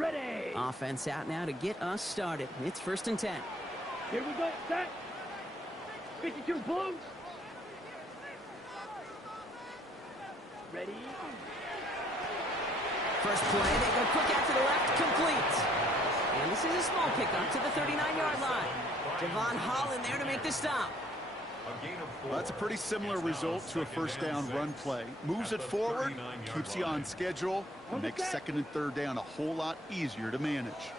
Ready. Offense out now to get us started. It's 1st and 10. Here we go. Set. 52 Blues. Ready. First play, they go quick out to the left, complete. And this is a small pickup to the 39-yard line. Devon Holland there to make the stop. Well, that's a pretty similar result to a first down run play. Moves it forward, keeps you on schedule, and makes 2nd and 3rd down a whole lot easier to manage.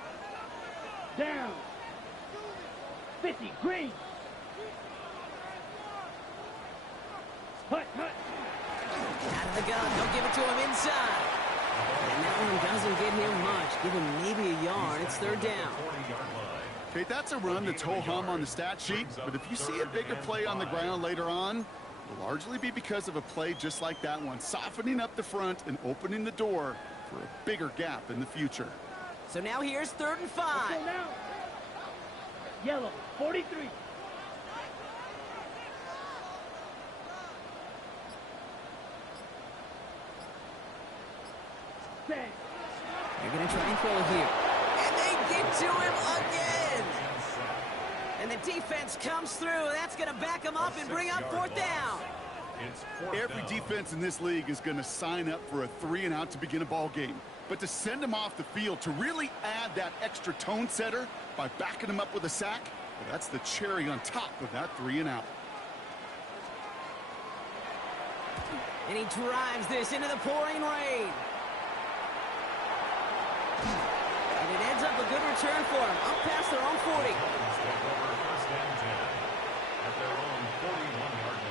Down. 50 Green. Hut. Out of the gun, they'll give it to him inside. And that one doesn't get him much. Give him maybe a yard. It's 3rd down. Okay, that's a run that's ho-hum on the stat sheet, but if you see a bigger play on the ground later on, it'll largely be because of a play just like that one, softening up the front and opening the door for a bigger gap in the future. So now here's 3rd and 5. Let's go now. Yellow, 43. Set. They're going to try and throw it here. And they get to him again. And the defense comes through. That's going to back them up and bring up 4th down. Every defense in this league is going to sign up for a 3-and-out to begin a ball game. But to send them off the field, to really add that extra tone setter by backing them up with a sack, well, that's the cherry on top of that 3-and-out. And he drives this into the pouring rain. And it ends up a good return for him, up past their own 40. At their own 41-yard line.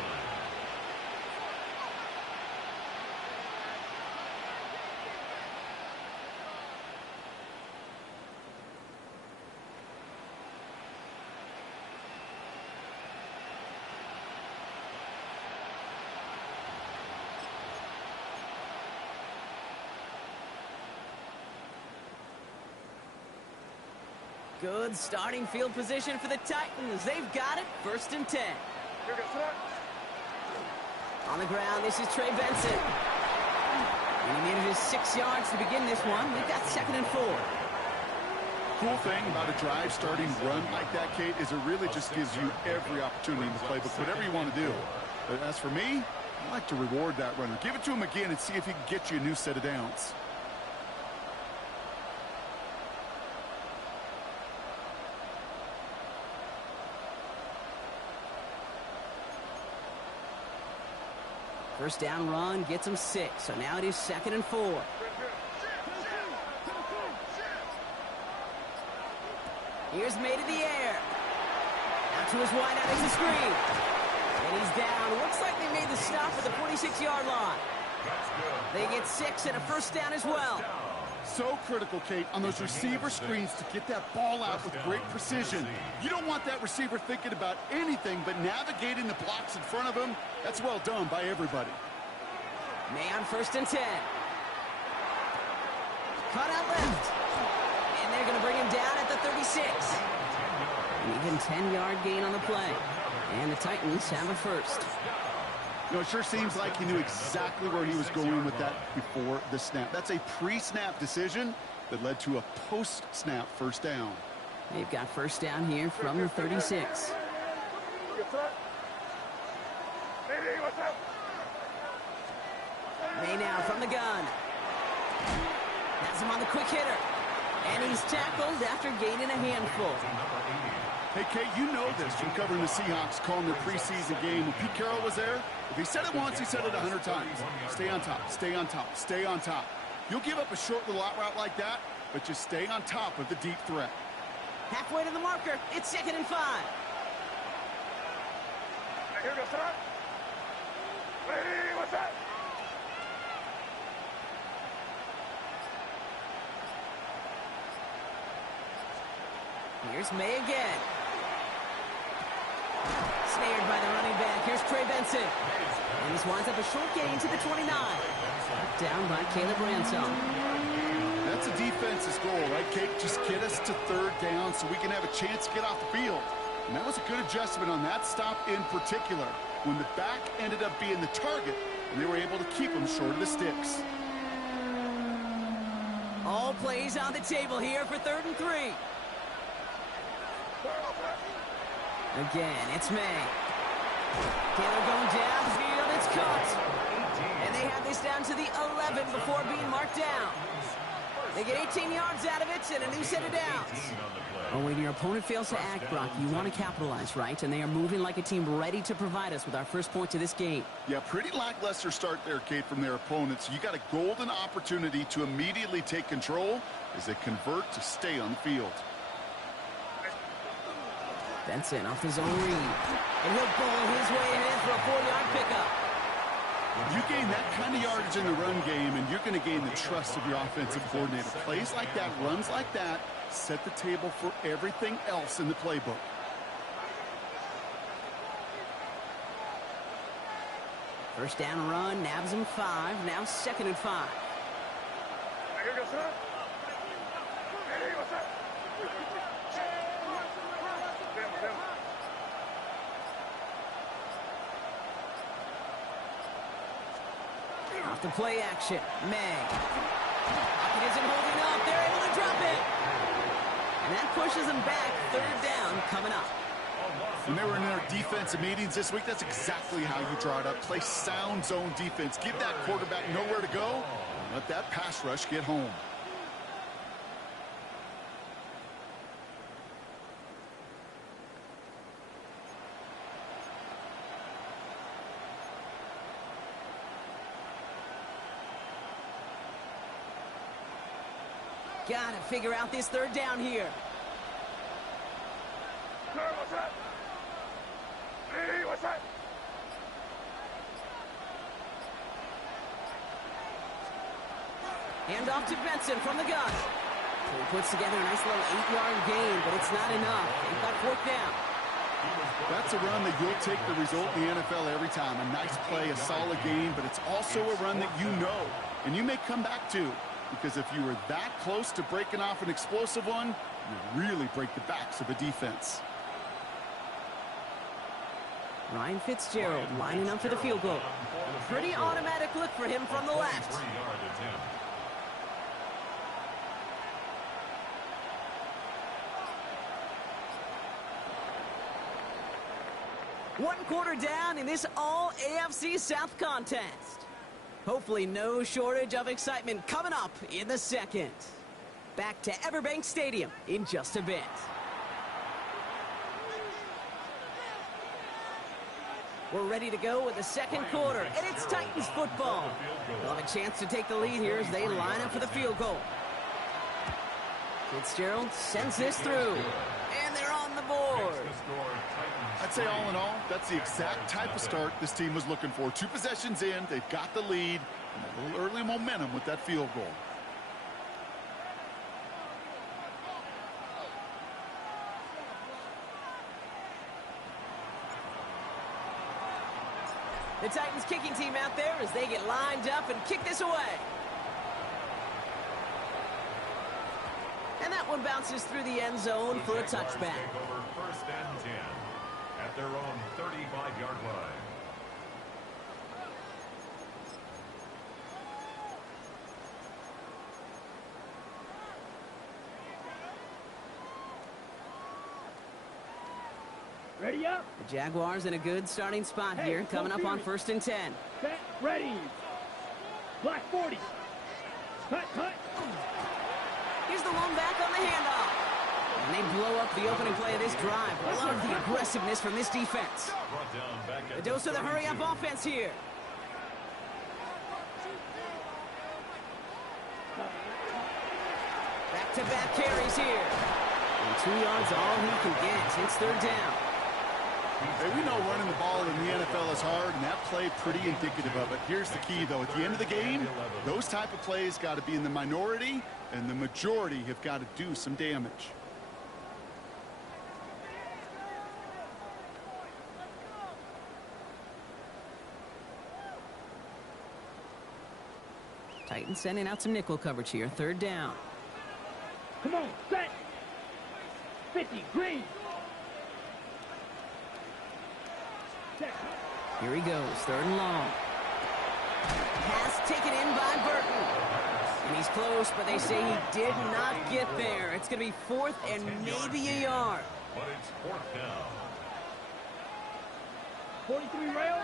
Good starting field position for the Titans. They've got it. 1st and 10. On the ground, this is Trey Benson. And he manages 6 yards to begin this one. We've got 2nd and 4. Cool thing about a drive starting run like that, Kate, is it really just gives you every opportunity in the playbook, whatever you want to do. But as for me, I like to reward that runner. Give it to him again and see if he can get you a new set of downs. First down run gets him 6. So now it is 2nd and 4. Here's made in the air. Out to his wide out is the screen. And he's down. Looks like they made the stop at the 46-yard line. They get 6 and a first down as well. So critical, Kate, on those receiver screens to get that ball out with great precision. You don't want that receiver thinking about anything but navigating the blocks in front of him. That's well done by everybody. May on 1st and 10. Cut out left. And they're going to bring him down at the 36. An even 10-yard gain on the play. And the Titans have a first. You know, it sure seems like he knew exactly where he was going with that before the snap. That's a pre-snap decision that led to a post-snap first down. They've got first down here from the 36. May now from the gun. Has him on the quick hitter. And he's tackled after gaining a handful. Hey, Kate, you know this from covering the Seahawks, calling their preseason game. When Pete Carroll was there, if he said it once, he said it 100 times. Stay on top, stay on top, stay on top. You'll give up a short little out route like that, but just stay on top of the deep threat. Halfway to the marker, it's 2nd and 5. Here goes set up. Ready, what's that? Here's May again. Snared by the running back. Here's Trey Benson. And this winds up a short gain to the 29. Down by Caleb Ransom. That's a defense's goal, right, Kate? Just get us to 3rd down so we can have a chance to get off the field. And that was a good adjustment on that stop in particular, when the back ended up being the target, and they were able to keep him short of the sticks. All plays on the table here for 3rd and 3. Again, it's May. Taylor going downfield, it's caught. And they have this down to the 11 before being marked down. They get 18 yards out of it and a new set of downs. Oh, when your opponent fails to act, Brock, you want to capitalize, right? And they are moving like a team ready to provide us with our first points of this game. Yeah, pretty lackluster start there, Kate, from their opponents. You got a golden opportunity to immediately take control as they convert to stay on the field. Benson off his own read. And he'll bowl his way in for a 4-yard pickup. You gain that kind of yardage in the run game, and you're going to gain the trust of your offensive coordinator. Plays like that, runs like that, set the table for everything else in the playbook. First down run, nabs him 5. Now 2nd and 5. Off the play action, May. Pocket isn't holding up. They're able to drop it. And that pushes them back. 3rd down coming up. When they were in their defensive meetings this week, that's exactly how you draw it up. Play sound zone defense. Give that quarterback nowhere to go. And let that pass rush get home. Got to figure out this 3rd down here. Hand off to Benson from the gun. He puts together a nice little 8-yard gain, but it's not enough. They've got 4th down. That's a run that you'll take the result in the NFL every time. A nice play, a solid game, but it's also a run that you know, and you may come back to. Because if you were that close to breaking off an explosive one, you really break the backs of a defense. Ryan Fitzgerald lining up for the field goal. Pretty automatic look for him from the left. One quarter down in this all AFC South contest. Hopefully no shortage of excitement coming up in the 2nd. Back to Everbank Stadium in just a bit. We're ready to go with the 2nd quarter, and it's Titans football. They'll have a chance to take the lead here as they line up for the field goal. Fitzgerald sends this through, and they're on the board. I'd say all in all, that's the exact type of start this team was looking for. 2 possessions in, they've got the lead, and a little early momentum with that field goal. The Titans kicking team out there as they get lined up and kick this away. And that one bounces through the end zone for a touchback. 1st and 10 at their own 35-yard line. Ready up. The Jaguars in a good starting spot here, coming up on 1st and 10. Set, ready. Black 40. Cut, cut. Here's the one back on the handoff. And they blow up the opening play of this drive. Love the aggressiveness from this defense. A dose of the hurry-up offense here. Back-to-back carries here. And 2 yards all he can get. It's 3rd down. Hey, we know running the ball in the NFL is hard, and that play pretty indicative of it. Here's the key, though. At the end of the game, those type of plays got to be in the minority, and the majority have got to do some damage. Titans sending out some nickel coverage here. 3rd down. Come on, set. 50, green. Here he goes, 3rd and long. Pass taken in by Burton. And he's close, but they say he did not get there. It's going to be 4th and maybe a yard. But it's 4th down. 43 rail.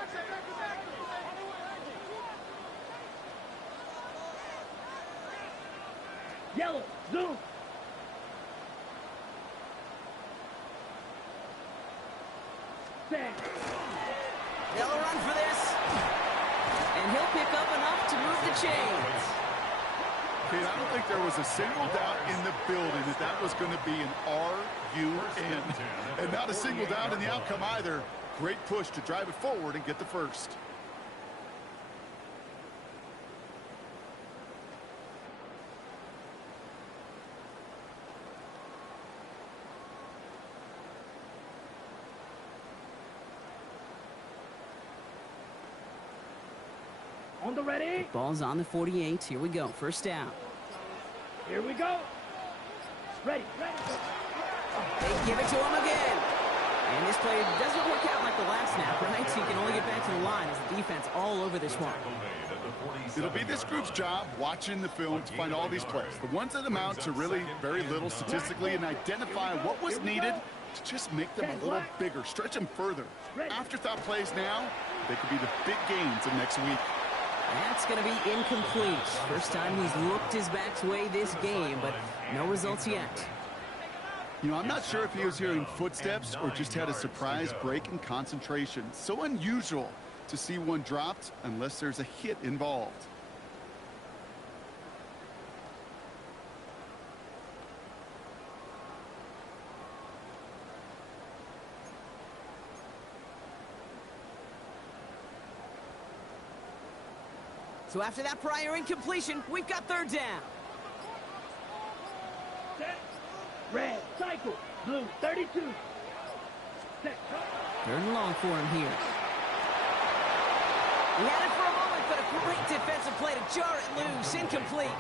Yellow, zoom. They'll run for this. And he'll pick up enough to move the chains. Kate, I don't think there was a single doubt in the building that that was going to be an RUN. And not a single doubt in the outcome either. Great push to drive it forward and get the first. On the ready. Ball's on the 48. Here we go. First down. Here we go. Ready. They give it to him again. And this play doesn't work out like the last snap, right? So you can only get back to the line as the defense all over this one. It'll be this group's job watching the film to find all these plays. The ones that amount to really very little statistically and identify what was needed to just make them a little bigger, stretch them further. Afterthought plays now, they could be the big gains of next week. That's going to be incomplete. First time he's looked his back's way this game, but no results yet. You know, I'm not sure if he was hearing footsteps or just had a surprise break in concentration. So unusual to see one dropped unless there's a hit involved. So after that prior incompletion, we've got 3rd down. Set. Red. Cycle. Blue. 32. Set. 3rd and long for him here. He had it for a moment, but a great defensive play to jar it loose. Incomplete.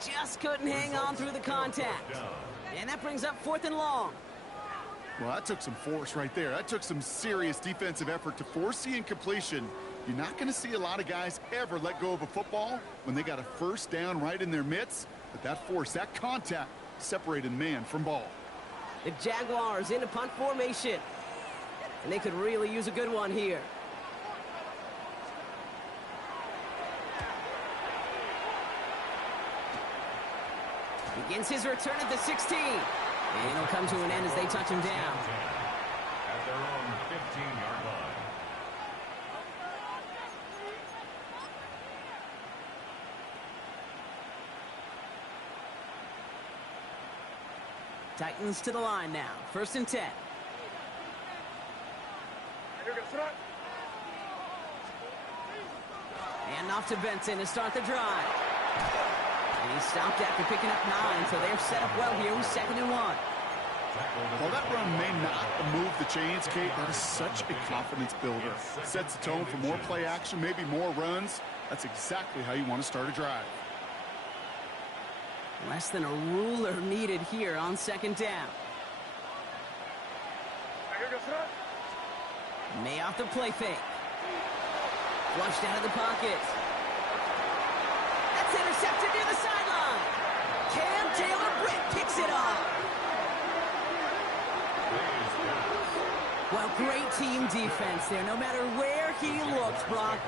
Just couldn't hang on through the contact. And that brings up 4th and long. Well, that took some force right there. That took some serious defensive effort to force the incompletion. You're not going to see a lot of guys ever let go of a football when they got a first down right in their midst. But that force, that contact, separated man from ball. The Jaguars into punt formation. And they could really use a good one here. Begins his return at the 16. And it'll come to an end as they touch him down. At their own 15-yard line. Titans to the line now. 1st and 10. And off to Benson to start the drive. And he stopped after picking up 9, so they're set up well here with 2nd and 1. While that run may not move the chains, Kate, that is such a confidence builder. Sets the tone for more play action, maybe more runs. That's exactly how you want to start a drive. Less than a ruler needed here on 2nd down. May off the play fake. Flushed out of the pocket. That's intercepted near the sideline. Cam Taylor-Britt picks it off. Well, great team defense there. No matter where he looked, Brock,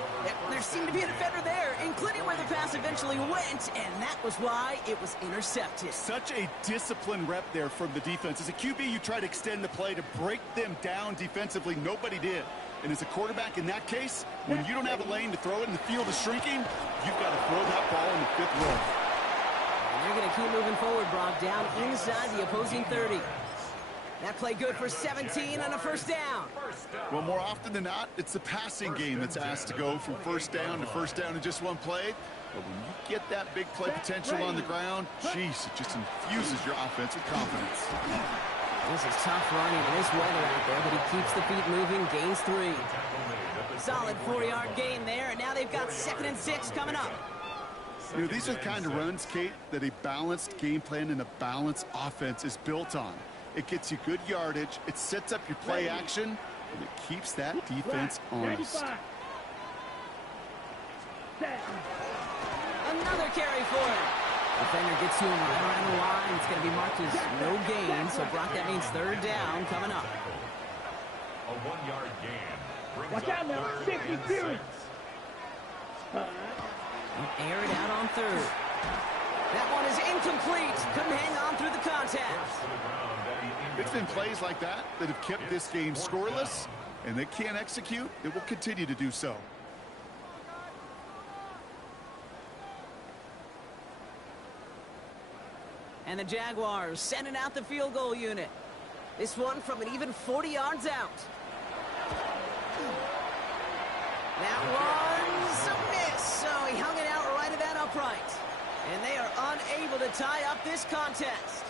there seemed to be a defender there, including where the pass eventually went, and that was why it was intercepted. Such a disciplined rep there from the defense. As a QB, you try to extend the play to break them down defensively. Nobody did. And as a quarterback in that case, when you don't have a lane to throw it and the field is shrinking, you've got to throw that ball in the 5th row. And they're going to keep moving forward, Brock, down inside the opposing 30. That play good for 17 on a 1st down. Well, more often than not, it's the passing game that's asked to go from 1st down to 1st down in just one play. But when you get that big play potential on the ground, geez, it just infuses your offensive confidence. This is tough running in this weather out there, but he keeps the feet moving, gains 3. Solid 4-yard gain there, and now they've got 2nd and 6 coming up. You know, these are the kind of runs, Kate, that a balanced game plan and a balanced offense is built on. It gets you good yardage, it sets up your play action, and it keeps that defense honest. another carry for him. Defender gets to him right around the line. It's going to be marked as no gain, so Brock, that means third down coming up. A 1-yard gain. Watch out now, 60-0. Air it out on third. That one is incomplete. Couldn't hang on through the contact. It's been plays like that that have kept this game scoreless, and they can't execute. It will continue to do so. And the Jaguars sending out the field goal unit. This one from an even 40 yards out. That was a miss, so he hung it out right at that upright. And they are unable to tie up this contest.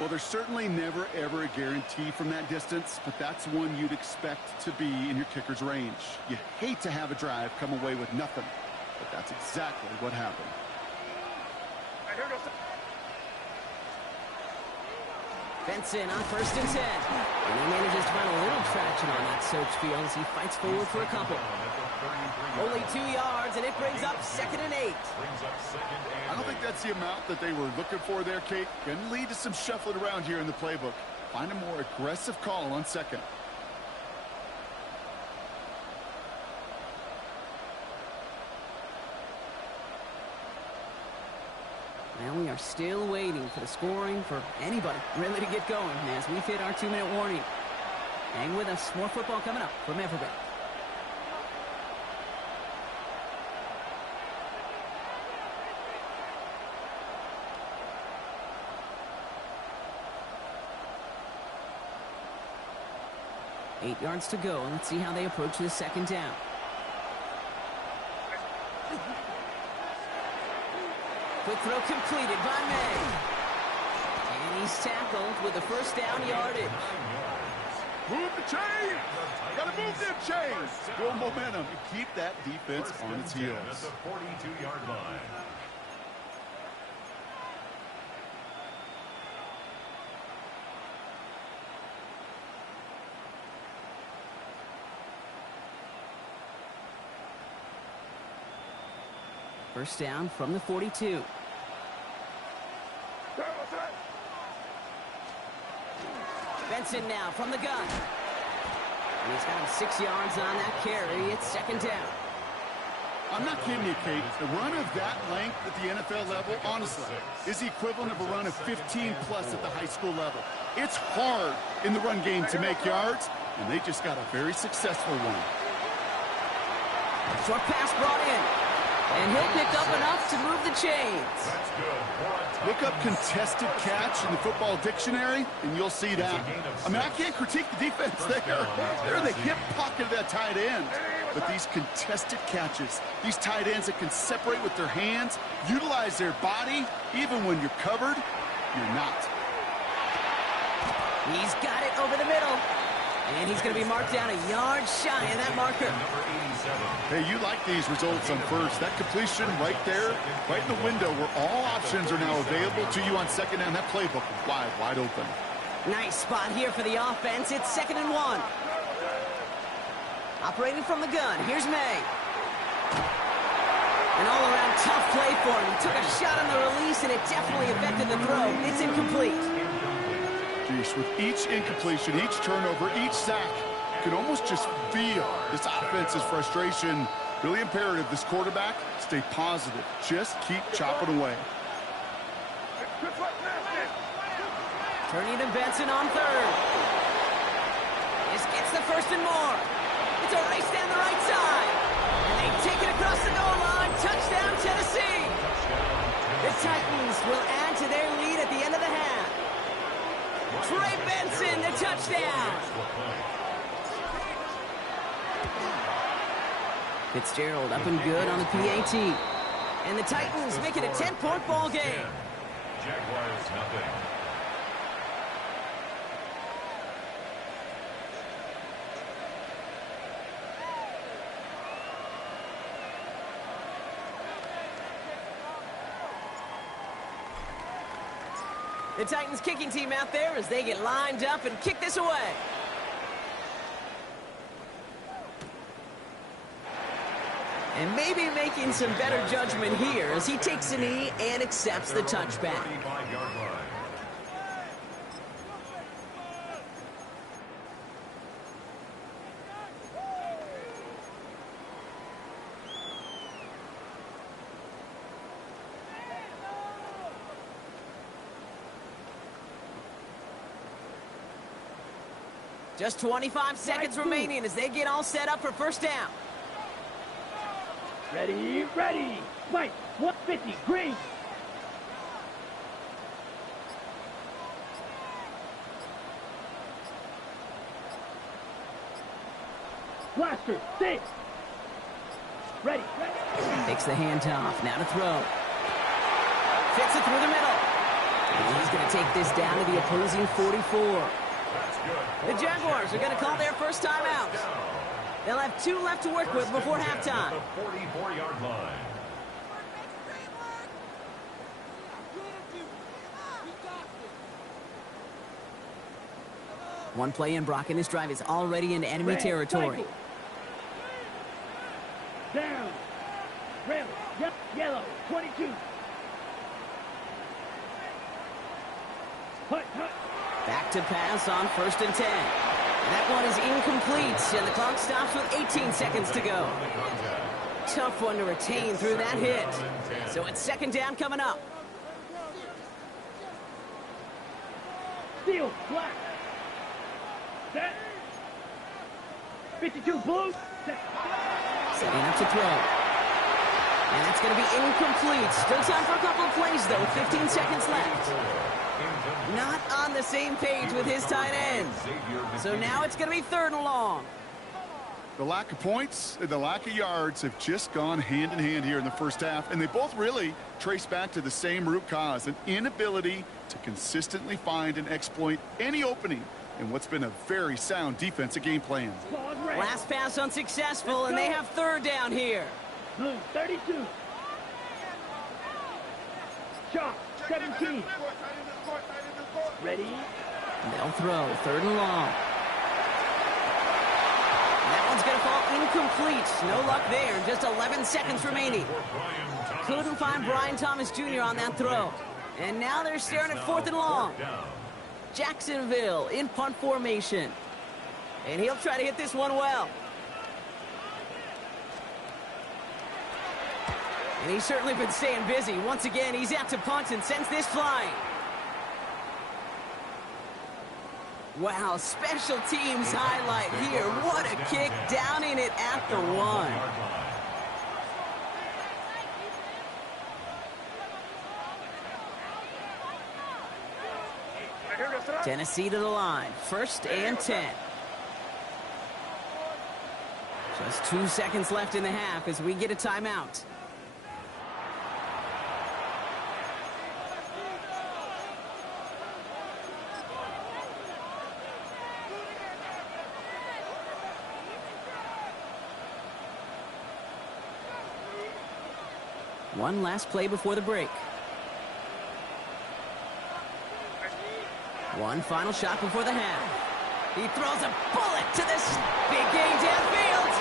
Well, there's certainly never, ever a guarantee from that distance, but that's one you'd expect to be in your kicker's range. You hate to have a drive come away with nothing, but that's exactly what happened. Benson on 1st and 10. And he manages to find a little traction on that search field as he fights forward for a couple. Only 2 yards, and it brings up 2nd and 8. I don't think that's the amount that they were looking for there, Kate. Going to lead to some shuffling around here in the playbook. Find a more aggressive call on 2nd. Now we are still waiting for the scoring for anybody really to get going as we've hit our 2-minute warning. Hang with us. More football coming up from Everett. Eight yards to go. Let's see how they approach this 2nd down. Quick throw completed by May. And he's tackled with the 1st down yardage. Move the chains! Gotta move them chains! Build momentum and keep that defense on its heels. At the 42-yard line. First down from the 42. Benson now from the gun. And he's got him 6 yards on that carry. It's 2nd down. I'm not kidding you, Kate. A run of that length at the NFL level, honestly, is the equivalent of a run of 15-plus at the high school level. It's hard in the run game to make yards, and they just got a very successful one. Short pass brought in. And he'll pick up enough to move the chains. Look up contested catch in the football dictionary, and you'll see that. I mean, I can't critique the defense there. They're in the hip pocket of that tight end. But these contested catches, these tight ends that can separate with their hands, utilize their body, even when you're covered, you're not. He's got it over the middle. And he's going to be marked down a yard shy of that marker. Hey, you like these results on first. That completion right there, right in the window where all options are now available to you on 2nd down. That playbook is wide open. Nice spot here for the offense. It's 2nd and 1. Operating from the gun. Here's May. An all-around tough play for him. He took a shot on the release, and it definitely affected the throw. It's incomplete. Geez, with each incompletion, each turnover, each sack, you can almost just feel this offense's frustration. Really imperative, this quarterback, stay positive. Just keep chopping away. Turning to Benson on 3rd. This gets the 1st and more. It's a race down the right side. And they take it across the goal line. Touchdown, Tennessee. The Titans will add to their lead at the end of the half. Trey Benson, the touchdown. Fitzgerald up and good on the PAT. And the Titans make it a 10-point ball game. Jaguars nothing. The Titans kicking team out there as they get lined up and kick this away. And maybe making some better judgment here as he takes a knee and accepts the touchback. 35-yard line. Just 25 seconds remaining as they get all set up for first down. Ready, ready. Fight. 150, green. Blaster, 6. Ready, ready. Takes the handoff. Now to throw. Fits it through the middle. And he's going to take this down to the opposing 44. The Jaguars are going to call their first time out. They'll have 2 left to work with before halftime. 44-yard line. One play in, Brock, and this drive is already into enemy territory. Down. Red, yellow, 22. Hut, hut. Back to pass on 1st and 10. That one is incomplete, and the clock stops with 18 seconds to go. Tough one to retain through that hit. So it's 2nd down coming up. Steel, black. Set. 52, blue. Set. Setting up to throw. And that's going to be incomplete. Still time for a couple of plays, though, with 15 seconds left. Not on the same page with his tight end. So now it's going to be 3rd and long. The lack of points and the lack of yards have just gone hand in hand here in the first half, and they both really trace back to the same root cause, an inability to consistently find and exploit any opening in what's been a very sound defensive game plan. Last pass unsuccessful, and they have 3rd down here. Blue, 32. Shot, 17. Ready? They'll throw 3rd and long. That one's going to fall incomplete. No luck there. Just 11 seconds remaining. Couldn't find Brian Thomas Jr. on that throw. And now they're staring at 4th and long. Jacksonville in punt formation. And he'll try to hit this one well. And he's certainly been staying busy. Once again, he's out to punt and sends this flying. Wow, special teams highlight here. What a kick, downing it at the 1. Tennessee to the line. 1st and 10. Just 2 seconds left in the half as we get a timeout. One last play before the break. One final shot before the half. He throws a bullet to this big game downfield.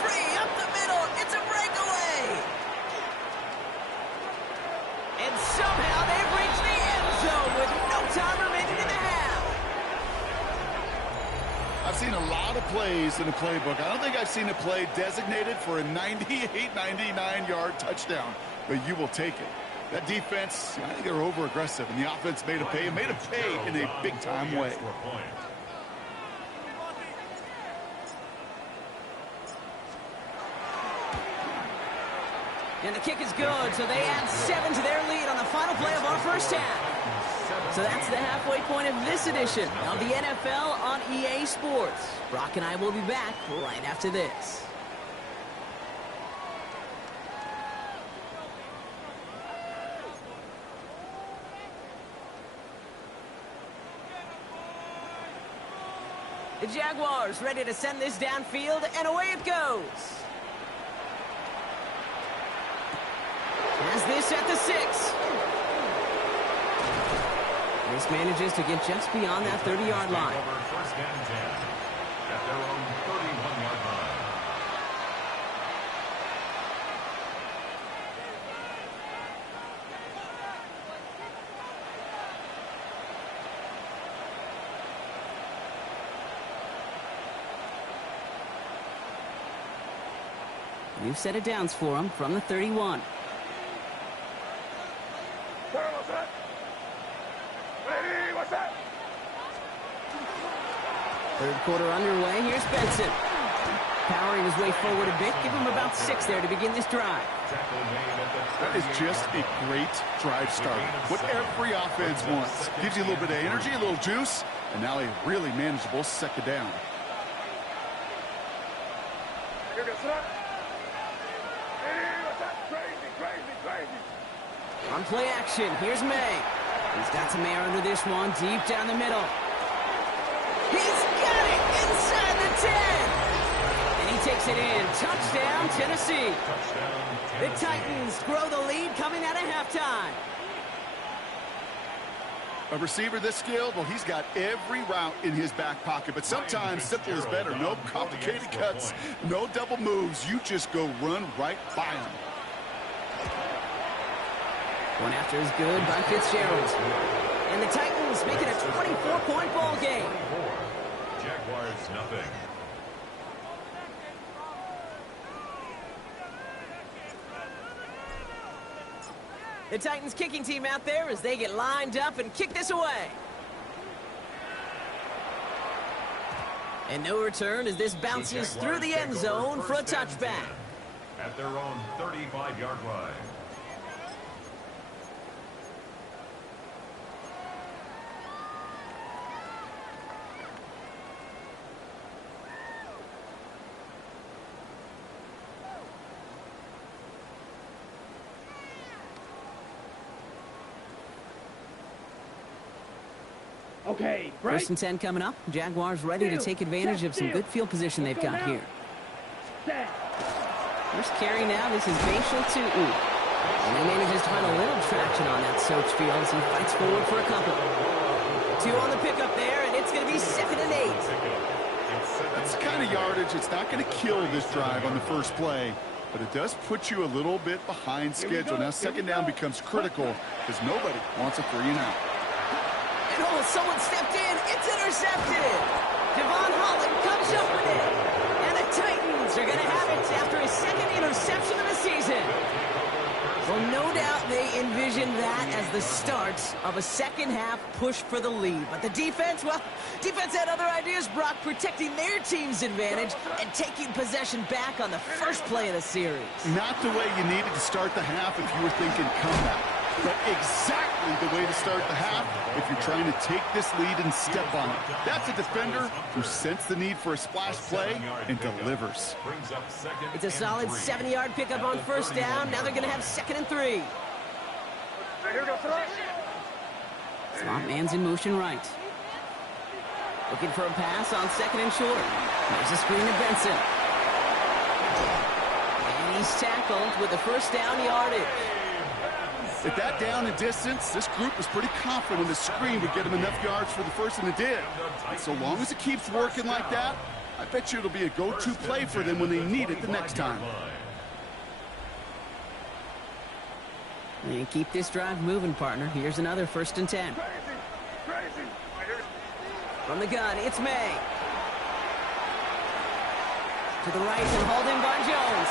Free up the middle. It's a breakaway. And somehow they've reached the end zone with no time remaining in the half. I've seen a lot of plays in the playbook. I don't think I've seen a play designated for a 98, 99-yard touchdown, but you will take it. That defense, I think they were over-aggressive, and the offense made a pay in a big-time way. And the kick is good, so they add 7 to their lead on the final play of our first half. So that's the halfway point of this edition of the NFL on EA Sports. Brock and I will be back right after this. The Jaguars ready to send this downfield, and away it goes. Has this at the 6. This manages to get just beyond that 30-yard line. First and 10 at their own 31-yard line. New set of downs for him from the 31. What's that? Ready, what's that? Third quarter underway. Here's Benson. Powering his way forward a bit. Give him about 6 there to begin this drive. That is just a great drive start. What every offense wants. Gives you a little bit of energy, a little juice, and now a really manageable second down. Here goes that. Ready, what's that? Crazy, crazy, crazy. On play action, here's May. He's got some air under this one, deep down the middle. He's got it inside the 10. And he takes it in. Touchdown, Tennessee. The Titans grow the lead coming out of halftime. A receiver this skilled, well, he's got every route in his back pocket. But sometimes simple is better. No complicated cuts, no double moves. You just go run right by him. One after is good by Fitzgerald. And the Titans make it a 24-point ball game. Jaguars nothing. The Titans kicking team out there as they get lined up and kick this away. And no return as this bounces through the end zone for a touchback. At their own 35-yard line. Okay, break. 1st and 10 coming up. Jaguars ready to take advantage of some good field position they've got here. Set. First carry now. This is Bashal to Ooh. And he manages to find a little traction on that Soach field as he fights forward for a couple. 2 on the pickup there, and it's going to be 2nd and 8. That's the kind of yardage. It's not going to kill this drive on the first play, but it does put you a little bit behind schedule. Now, second down becomes critical because nobody wants a 3-and-out. And oh, someone stepped in. It's intercepted. Devon Holland comes up with it. And the Titans are going to have it after his 2nd interception of the season. Well, no doubt they envisioned that as the start of a second-half push for the lead. But the defense, well, defense had other ideas, Brock, protecting their team's advantage and taking possession back on the first play of the series. Not the way you needed to start the half if you were thinking comeback, but exactly the way to start the half if you're trying to take this lead and step on it. That's a defender who sensed the need for a splash play and delivers. It's a solid 70-yard pickup on 1st down. Now they're going to have 2nd and 3. Here goes that. Slot man's in motion right. Looking for a pass on 2nd and short. There's a screen to Benson. And he's tackled with the 1st down yardage. At that down and distance, this group was pretty confident the screen would get them enough yards for the first, and it did. And so long as it keeps working like that, I bet you it'll be a go-to play for them when they need it the next time. And keep this drive moving, partner. Here's another 1st and 10. Crazy, crazy. From the gun, it's May. To the right and hauled in by Jones.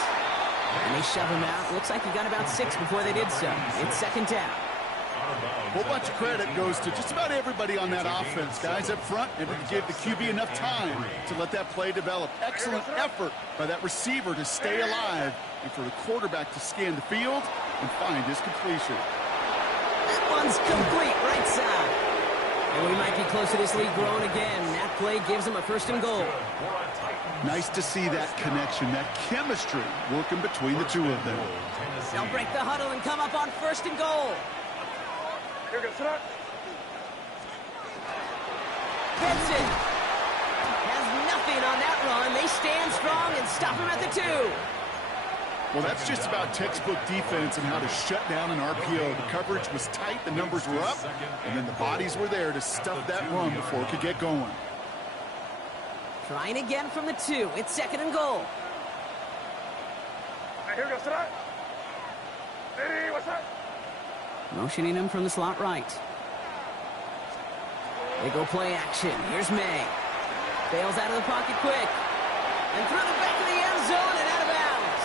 And they shove him out. Looks like he got about 6 before they did so. It's 2nd down. A whole bunch of credit goes to just about everybody on that offense. Guys up front able to give the QB enough time to let that play develop. Excellent effort by that receiver to stay alive and for the quarterback to scan the field and find his completion. That one's complete right side. And we might be close to this lead growing again. That play gives them a 1st and goal. Nice to see that connection, that chemistry working between the two of them. They'll break the huddle and come up on 1st and goal. Here goes that. Benson has nothing on that run. They stand strong and stop him at the 2. Well, that's just about textbook defense and how to shut down an RPO. The coverage was tight, the numbers were up, and then the bodies were there to stuff that run before it could get going. Trying again from the 2. It's 2nd and goal. Here goes that. Ready, what's that? Motioning him from the slot right. They go play action. Here's May. Bails out of the pocket quick. And through the back of the end zone and out of bounds.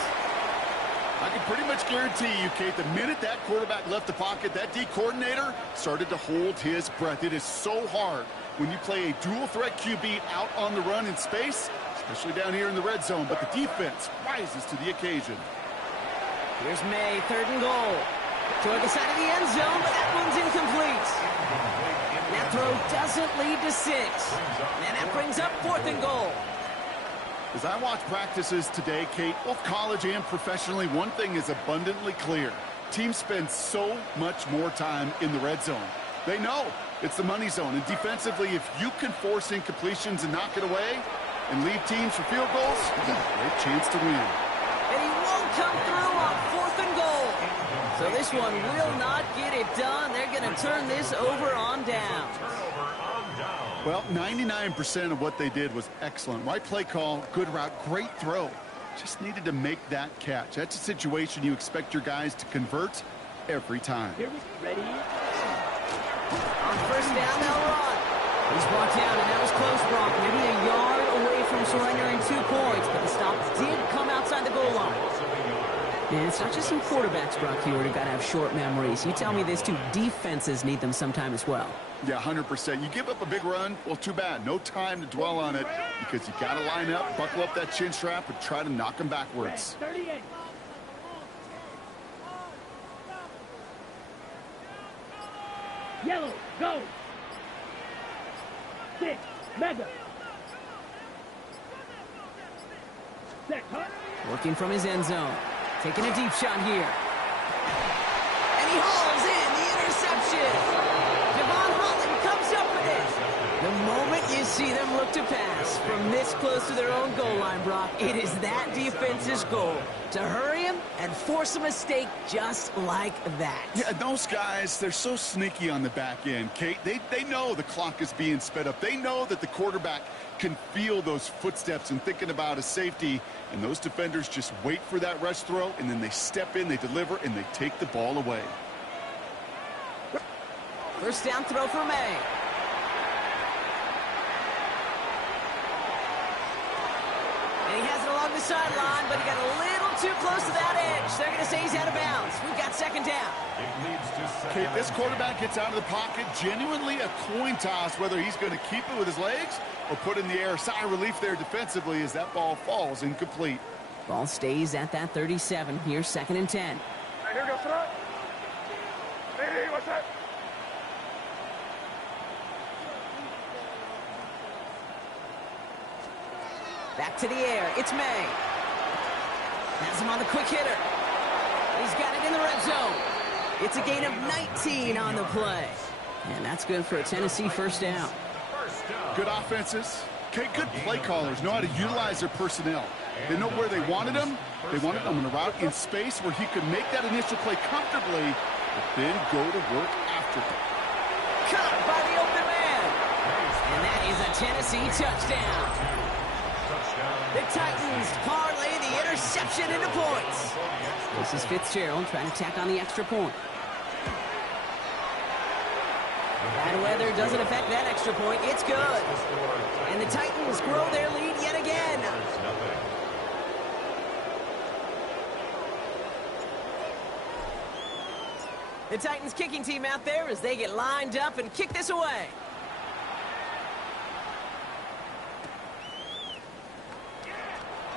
I can pretty much guarantee you, Kate, the minute that quarterback left the pocket, that D coordinator started to hold his breath. It is so hard when you play a dual-threat QB out on the run in space, especially down here in the red zone, but the defense rises to the occasion. Here's May, 3rd and goal. Toward the side of the end zone, but that one's incomplete. That throw doesn't lead to 6. And that brings up 4th and goal. As I watch practices today, Kate, both college and professionally, one thing is abundantly clear. Teams spend so much more time in the red zone. They know it's the money zone. And defensively, if you can force incompletions and knock it away and leave teams for field goals, you got a great chance to win. And he won't come through on 4th and goal. So this one will not get it done. They're going to turn this over on down. Well, 99% of what they did was excellent. Right play call, good route, great throw. Just needed to make that catch. That's a situation you expect your guys to convert every time. Here we ready. On 1st down, they'll run. He's brought down, and that was close, Brock. Maybe a yard away from surrendering 2 points, but the stop did come outside the goal line. And it's not just some quarterbacks, Brock, here who got to have short memories. You tell me this too, defenses need them sometime as well. Yeah, 100%. You give up a big run, well, too bad. No time to dwell on it because you got to line up, buckle up that chin strap, and try to knock them backwards. 38. Yellow, go. 6, mega. Set, cut. Working from his end zone. Taking a deep shot here. And he hauls in the interception. Devon Holland comes up with it. The moment you see them look to pass from this close to their own goal line, Brock, it is that defense's goal. To hurry him and force a mistake just like that. Yeah, those guys, they're so sneaky on the back end, Kate. They know the clock is being sped up. They know that the quarterback can feel those footsteps and thinking about a safety. And those defenders just wait for that rush throw, and then they step in, they deliver, and they take the ball away. 1st down throw for May. And he has it along the sideline, but he got a little too close to that edge. They're going to say he's out of bounds. We've got 2nd down. Okay, this quarterback gets out of the pocket, genuinely a coin toss, whether he's going to keep it with his legs or put in the air. Sigh of relief there defensively as that ball falls incomplete. Ball stays at that 37. Here's 2nd and 10. Hey, here goes front. Hey, what's that? Back to the air. It's May. Has him on the quick hitter. He's got it in the red zone. It's a gain of 19 on the play. And that's good for a Tennessee 1st down. Good offenses. Okay, good play callers know how to utilize their personnel. They know where they wanted them. They wanted them on a route in space where he could make that initial play comfortably, but then go to work after it. Caught by the open man. And that is a Tennessee touchdown. The Titans parlay the interception into points. This is Fitzgerald trying to tack on the extra point. Bad weather doesn't affect that extra point. It's good. And the Titans grow their lead yet again. The Titans kicking team out there as they get lined up and kick this away.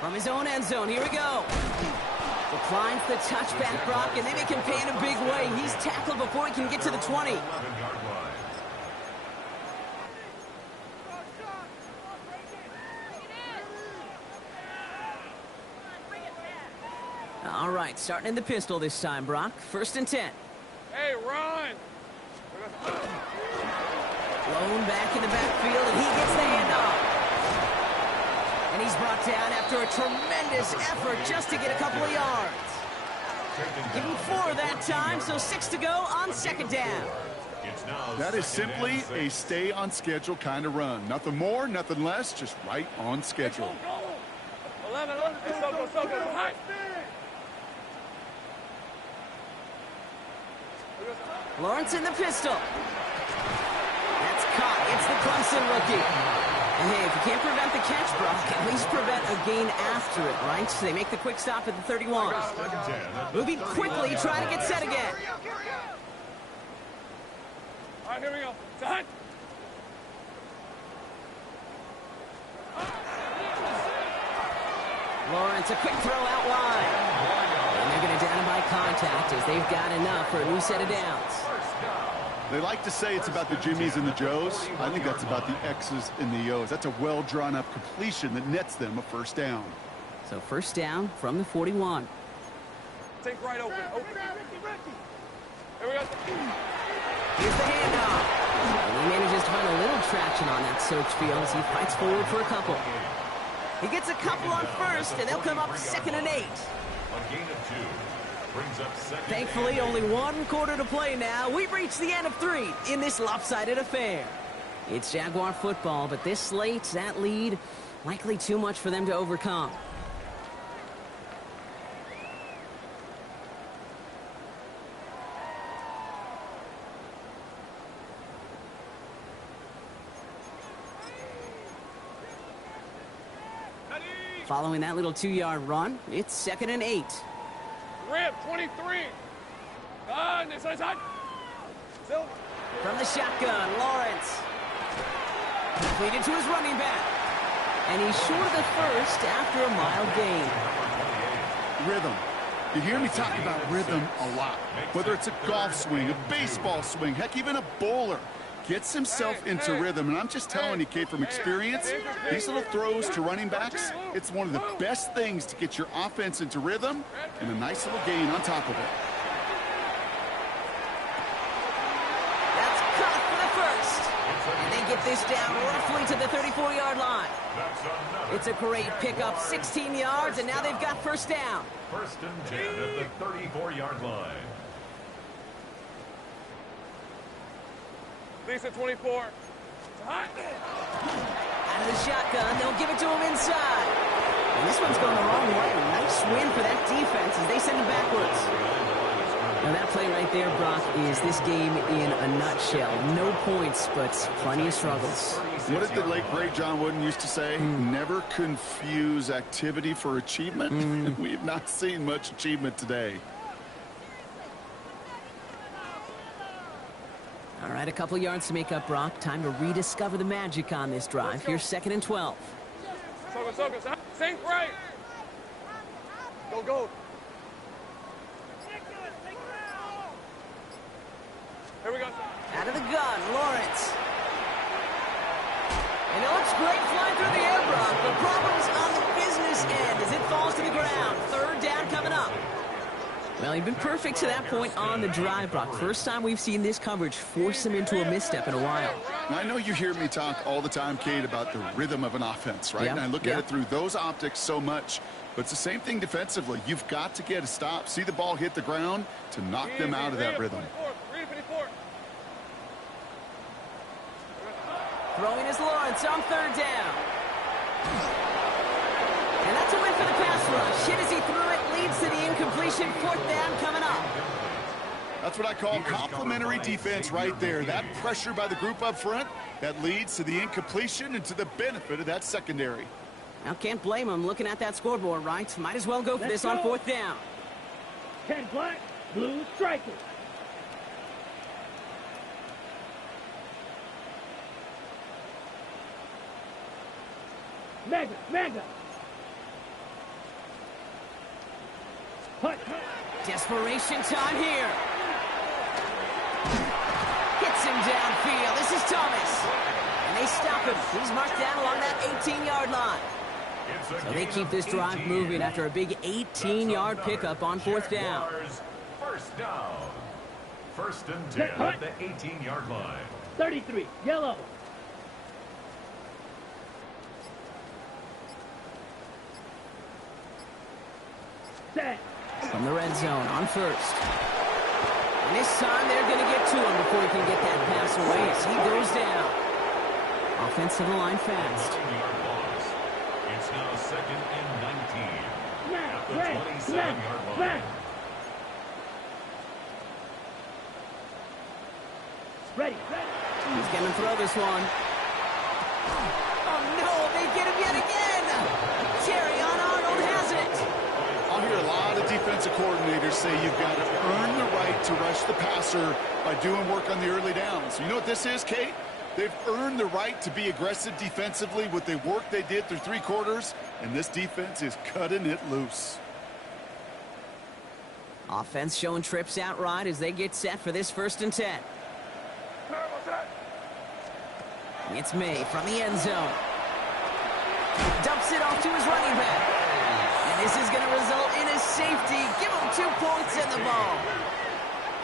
From his own end zone, here we go. Declines the touchback, Brock, and they make him pay in a big way. He's tackled before he can get to the 20. All right, starting in the pistol this time, Brock. 1st and 10. Hey, run. Blown back in the backfield, and he gets the handoff. And he's brought down after a tremendous effort just to get a couple of yards. Give him 4 that time, so 6 to go on 2nd down. That is simply a stay on schedule kind of run. Nothing more, nothing less, just right on schedule. 11, so go. High. Lawrence in the pistol. That's caught. It's the Clemson rookie. And hey, if you can't prevent the catch, Brock, at least prevent a gain after it, right? So they make the quick stop at the 31. Moving quickly, trying to get set again. All right, here we go. Time. Lawrence, a quick throw out wide. And they're going to down him by contact as they've got enough for a new set of downs. They like to say it's about the Jimmies and the Joes. I think that's about the X's and the O's. That's a well-drawn-up completion that nets them a first down. So first down from the 41. Take right open. Here we go. Here's the handoff. And he manages to find a little traction on that search field as he fights forward for a couple. He gets a couple on first, and they'll come up 2nd and 8. A gain of 2 brings up 2nd. Thankfully, only 1 quarter to play now. We've reached the end of 3 in this lopsided affair. It's Jaguar football, but this late, that lead, likely too much for them to overcome. Following that little 2-yard run, it's 2nd and 8. Rip, 23. Inside. Silver. From the shotgun, Lawrence. Completed to his running back. And he's short of the first after a mild gain. Rhythm. You hear me talk about rhythm a lot. Whether it's a golf swing, a baseball swing, heck, even a bowler. Gets himself into rhythm, and I'm just telling you, Kate, from experience, these little throws to running backs, it's one of the best things to get your offense into rhythm and a nice little gain on top of it. That's caught for the first. And they get this down roughly to the 34-yard line. It's a great pickup, 16 yards, and now they've got first down. 1st and 10 at the 34-yard line. Lisa, 24. Out of the shotgun, they'll give it to him inside. And this one's going the wrong way. Nice win for that defense as they send him backwards. Now that play right there, Brock, is this game in a nutshell. No points, but plenty of struggles. What did the late, great John Wooden used to say? Never confuse activity for achievement. We have not seen much achievement today. All right, a couple yards to make up, Brock. Time to rediscover the magic on this drive. Here's 2nd and 12. So. Sink right. Go. Here we go. Out of the gun, Lawrence. And it looks great flying through the air, Brock, but problems on the business end as it falls to the ground. 3rd down coming up. Well, he'd been perfect to that point on the drive, Brock. First time we've seen this coverage force him into a misstep in a while. Now, I know you hear me talk all the time, Kate, about the rhythm of an offense, right? And I look at it through those optics so much. But it's the same thing defensively. You've got to get a stop, see the ball hit the ground to knock them out of that rhythm. Throwing is Lawrence on 3rd down. And that's a win for the pass rush. Hit as he threw it, leads to the incompletion. 4th down coming up. That's what I call complimentary defense right there. That pressure by the group up front, that leads to the incompletion and to the benefit of that secondary. Now, can't blame him looking at that scoreboard, right? Might as well go for this on 4th down. 10 black, blue striker. Mega. Hut. Desperation time here. Hits him downfield. This is Thomas. And they stop him. He's marked down along that 18-yard line. So they keep this drive moving after a big 18-yard pickup on 4th down. First down. 1st and 10 at the 18-yard line. 33, yellow. Set. From the red zone on 1st. And this time they're going to get to him before he can get that pass away as he goes down. Offense to the line fast. 19-yard loss. It's now 2nd and 19 at the 27-yard line. Ready. He's going to throw this one. Oh, no, they get him yet again. Terry on Arnold has it. I'll hear a lot of defensive coordinators say you've got to earn the right to rush the passer by doing work on the early downs. You know what this is, Kate? They've earned the right to be aggressive defensively with the work they did through 3 quarters, and this defense is cutting it loose. Offense showing trips out right as they get set for this 1st and 10. It's May from the end zone. Dumps it off to his running back. And this is going to result in a safety. Give him 2 points in the ball.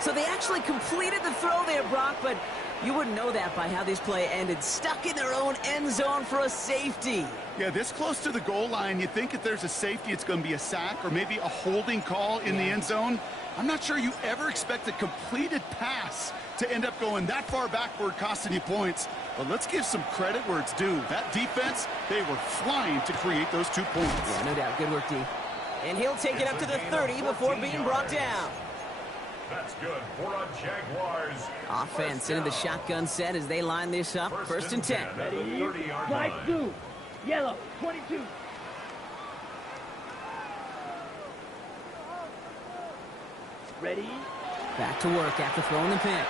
So they actually completed the throw there, Brock, but you wouldn't know that by how this play ended. Stuck in their own end zone for a safety. Yeah, this close to the goal line, you think if there's a safety, it's going to be a sack or maybe a holding call in the end zone. I'm not sure you ever expect a completed pass to end up going that far backward, costing you points. But let's give some credit where it's due. That defense, they were flying to create those 2 points. Yeah, no doubt. Good work, D. And he'll take it up to the 30 before being brought down. That's good for a Jaguars. Offense into the shotgun set as they line this up. 1st and 10. Ready? Slide 2. Yellow, 22. Ready? Back to work after throwing the pick.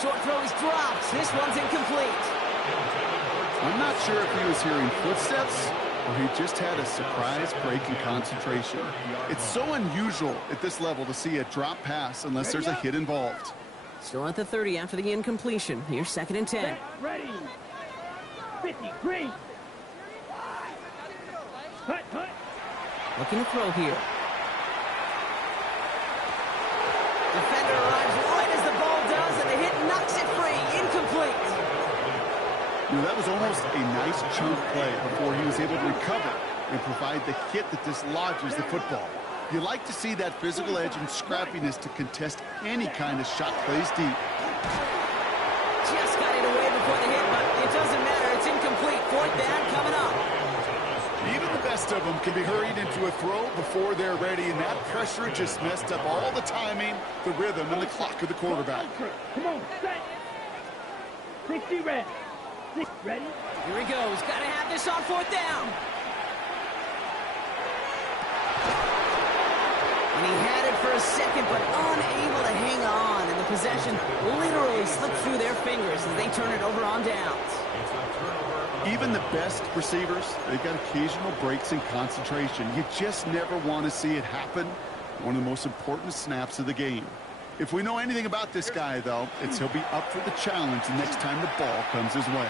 Short throw is dropped. This one's incomplete. I'm not sure if he was hearing footsteps or he just had a surprise break in concentration. It's so unusual at this level to see a drop pass unless there's a hit involved. Still at the 30 after the incompletion. Here's 2nd and 10. Set, ready. 50, green. Hut. Looking to throw here. Defender arrives right as the ball does, and the hit knocks it free. Incomplete. You know, that was almost a nice chunk play before he was able to recover and provide the hit that dislodges the football. You like to see that physical edge and scrappiness to contest any kind of shot plays deep. Just got it away before the hit, but it doesn't matter. It's incomplete. 4th down coming up. Even the best of them can be hurried into a throw before they're ready, and that pressure just messed up all the timing, the rhythm, and the clock of the quarterback. Come on, set. 60 red. 6 ready. Here he goes. Got to have this on 4th down. And he had it for a second, but unable to hang on. And the possession literally slipped through their fingers as they turn it over on downs. Even the best receivers, they've got occasional breaks in concentration. You just never want to see it happen. One of the most important snaps of the game. If we know anything about this guy, though, it's he'll be up for the challenge the next time the ball comes his way.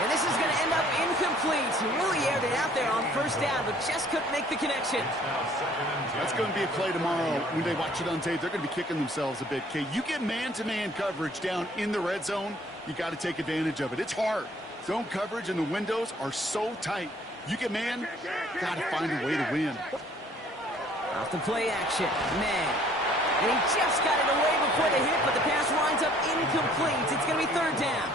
And this is going to end up incomplete. He really aired it out there on 1st down, but just couldn't make the connection. That's going to be a play tomorrow. When they watch it on tape, they're going to be kicking themselves a bit. Okay, you get man-to-man coverage down in the red zone, you got to take advantage of it. It's hard. Zone coverage and the windows are so tight. You get man, got to find a way to win. Off the play action, man. And he just got it away before the hit, but the pass winds up incomplete. It's going to be 3rd down.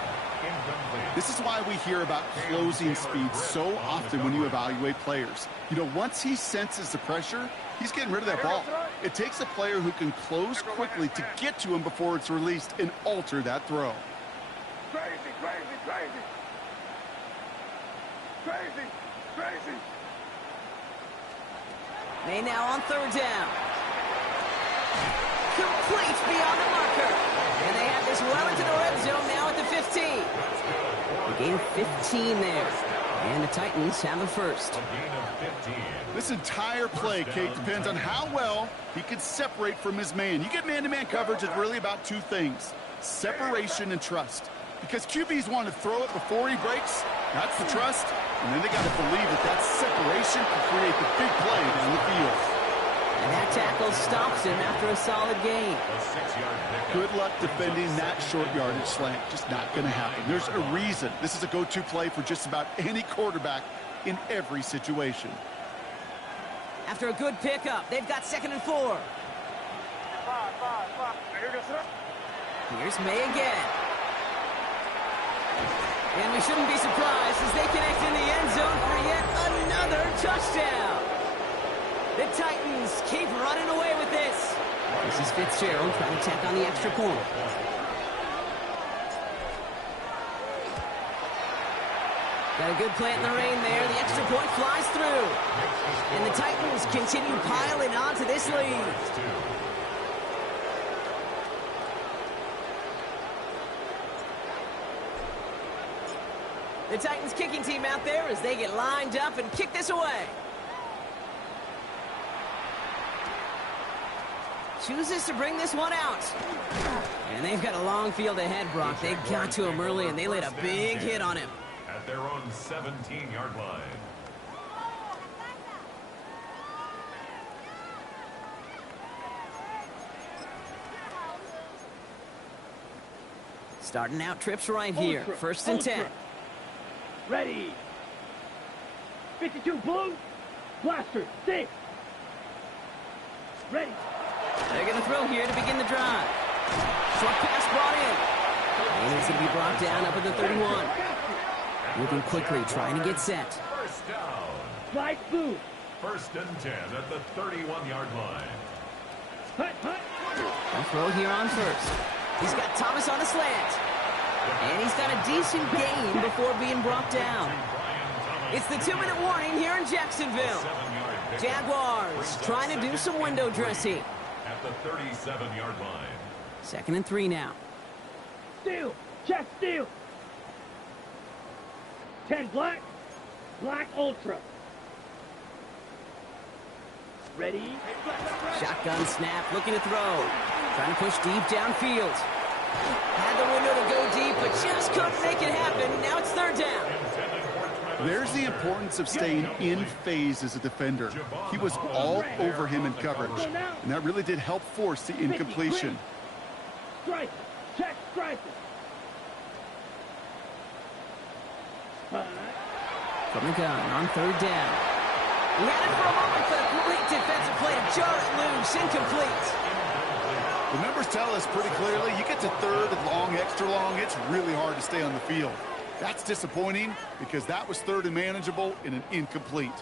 This is why we hear about closing speed so often when you evaluate players. You know, once he senses the pressure, he's getting rid of that ball. It takes a player who can close quickly to get to him before it's released and alter that throw. Crazy. May now on 3rd down. Complete beyond the marker. And they have this well into the red zone now at the 15. They gain 15 there. And the Titans have the 1st. This entire play, Kate, depends on how well he can separate from his man. You get man-to-man coverage, it's really about 2 things. Separation and trust. Because QBs want to throw it before he breaks. That's the trust. And then they got to believe that separation can create the big play down the field. And that tackle stops him after a solid gain. Good luck defending that short yardage slant. Just not going to happen. There's a reason. This is a go-to play for just about any quarterback in every situation. After a good pickup, they've got 2nd and 4. Here's May again. And we shouldn't be surprised as they connect in the end zone for yet another touchdown. The Titans keep running away with this. This is Fitzgerald trying to tack on the extra point. Got a good play in the rain there. The extra point flies through. And the Titans continue piling onto this lead. The Titans kicking team out there as they get lined up and kick this away. Chooses to bring this one out. And they've got a long field ahead, Brock. They got to him early, and they laid a big hit on him. At their own 17-yard line. Starting out trips right here. First and 10. Ready. 52 blue. Blaster. 6. Ready. They're going to throw here to begin the drive. Short pass brought in. And it's going to be brought down up at the 31. Moving quickly, trying to get set. First down. Slide blue. First and 10 at the 31-yard line. Hut, hut. A throw here on first. He's got Thomas on a slant. And he's got a decent gain before being brought down. It's the 2-minute warning here in Jacksonville. Jaguars trying to do some window dressing. At the 37-yard line. 2nd and 3 now. Steal. Check steal. 10 black. Black ultra. Ready. Shotgun snap, looking to throw. Trying to push deep downfield. Had the window to go deep, but just couldn't make it happen. Now it's 3rd down. There's the importance of staying in phase as a defender. He was all over him in coverage, and that really did help force the incompletion. Strike. Check strike. From the gun on 3rd down. He had it for a moment, but a great defensive play to jar it loose. Incomplete. The numbers tell us pretty clearly, you get to 3rd and long, extra long, it's really hard to stay on the field. That's disappointing because that was 3rd and manageable in an incomplete.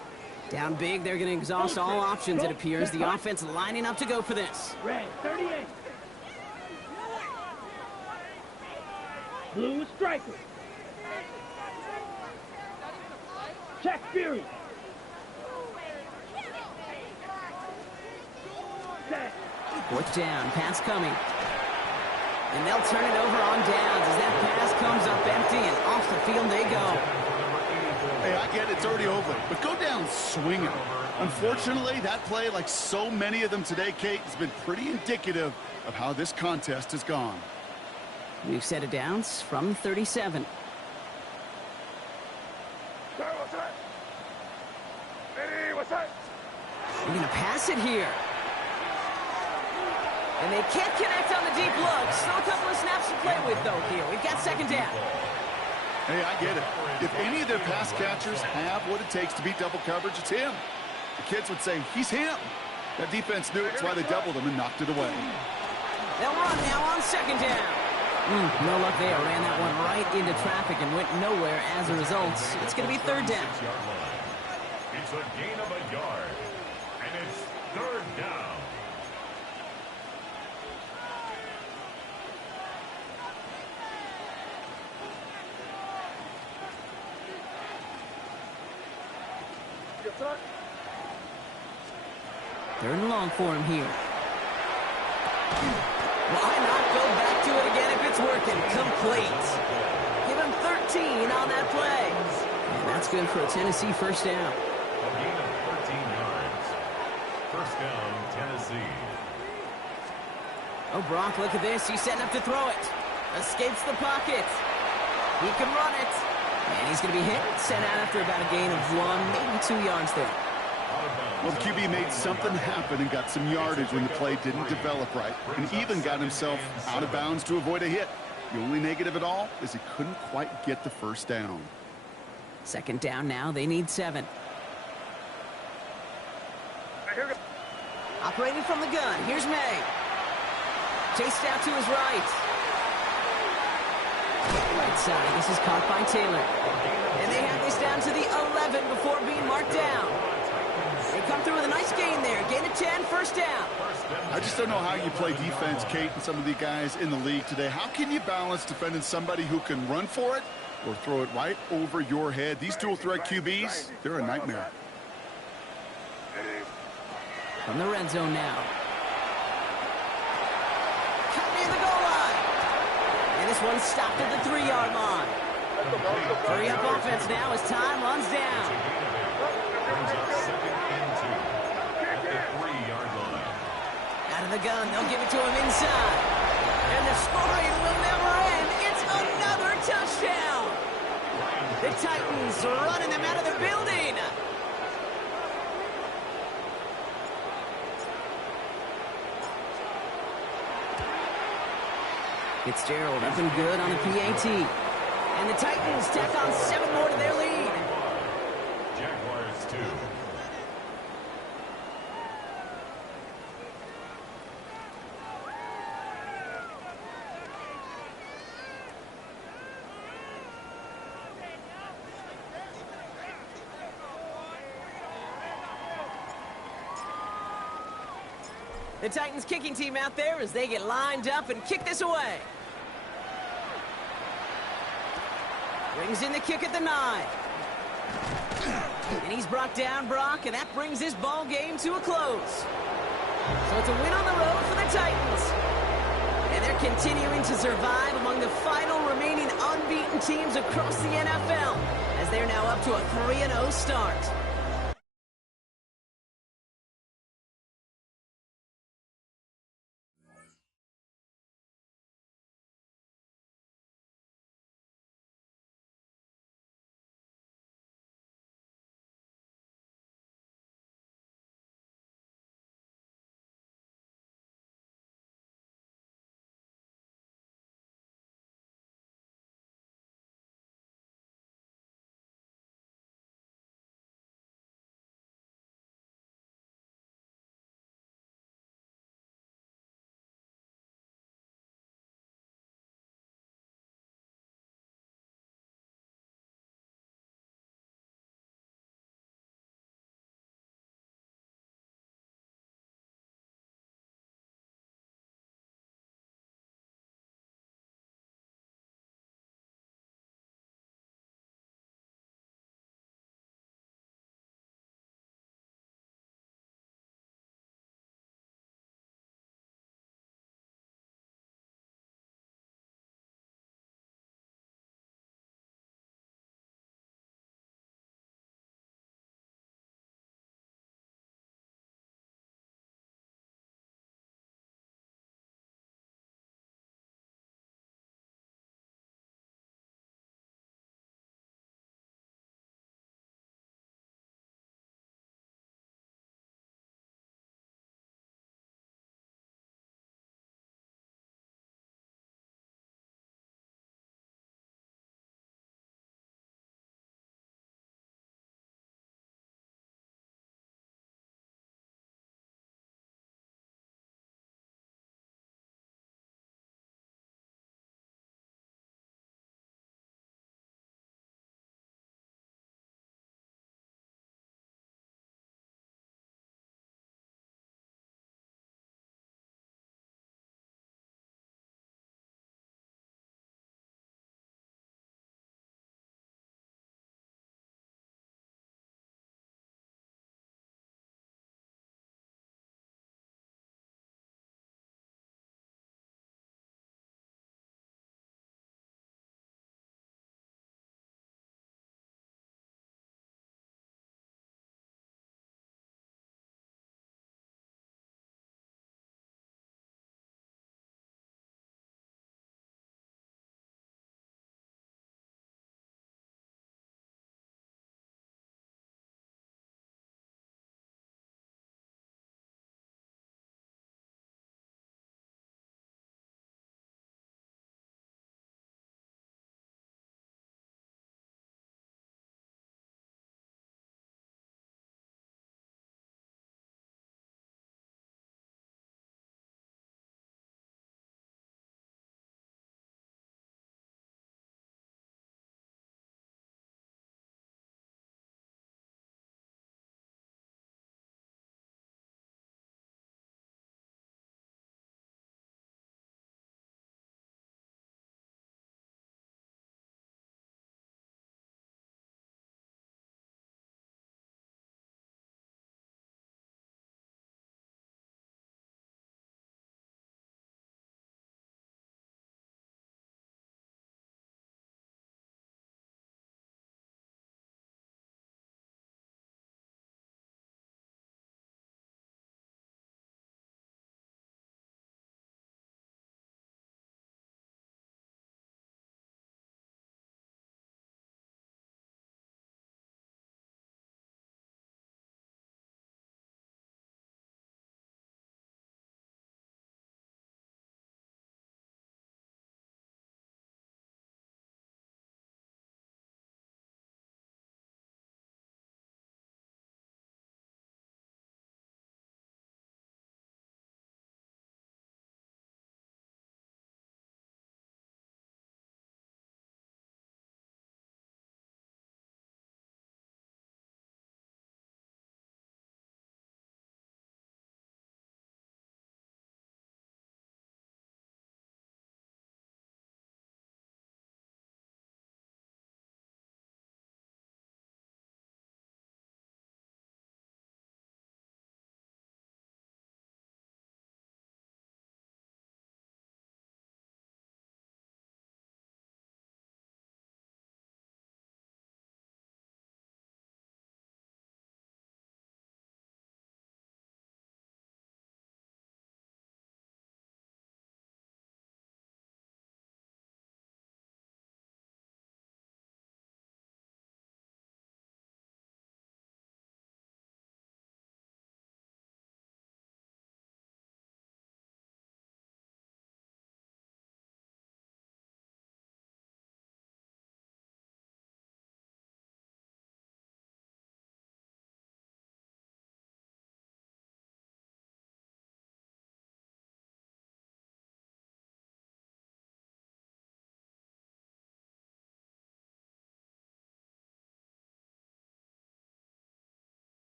Down big, they're going to exhaust all options, it appears. The offense lining up to go for this. Red, 38. Blue striker. Check Fury. Set. 4th down, pass coming. And they'll turn it over on downs as that pass comes up empty and off the field they go. Hey, I get it, it's already over, but go down swinging. Unfortunately, that play, like so many of them today, Kate, has been pretty indicative of how this contest has gone. We've set it downs from 37. What's that? Ready, what's that? They're going to pass it here. And they can't connect on the deep look. Still a couple of snaps to play with, though, here. We've got 2nd down. Hey, I get it. If any of their pass catchers have what it takes to beat double coverage, it's him. The kids would say, he's him. That defense knew it. That's why they doubled him and knocked it away. They'll run now on 2nd down. No luck there. Ran that one right into traffic and went nowhere as a result. It's going to be 3rd down. It's a gain of a yard. And it's 3rd down. What's that? 3rd and long for him here. Why not go back to it again if it's working? Complete. Give him 13 on that play. And that's good for a Tennessee 1st down. A gain of 13 yards. 1st down, Tennessee. Oh, Brock, look at this. He's setting up to throw it. Escapes the pocket. He can run it. And he's going to be hit. Sent out after about a gain of 1, maybe 2 yards there. Well, the QB made something happen and got some yardage when the play didn't develop right, and even got himself out of bounds to avoid a hit. The only negative at all is he couldn't quite get the 1st down. 2nd down now. They need 7. Operating from the gun. Here's May. Chased out to his right. Right side. This is caught by Taylor. And they have this down to the 11 before being marked down. They come through with a nice gain there. Gain of 10, first down. I just don't know how you play defense, Kate, and some of the guys in the league today. How can you balance defending somebody who can run for it or throw it right over your head? These dual-threat QBs, they're a nightmare. From the red zone now. Cut near the goal line. And this one stopped at the 3-yard line. Hurry up offense now as time runs down. Out of the gun, they'll give it to him inside. And the scoring will never end. It's another touchdown. The Titans are running them out of the building. Fitzgerald up and good on the PAT. And the Titans tack on 7 more to their lead. Jaguars 2. The Titans kicking team out there as they get lined up and kick this away. Brings in the kick at the 9. And he's brought down, Brock, and that brings this ball game to a close. So it's a win on the road for the Titans. And they're continuing to survive among the final remaining unbeaten teams across the NFL as they're now up to a 3-0 start.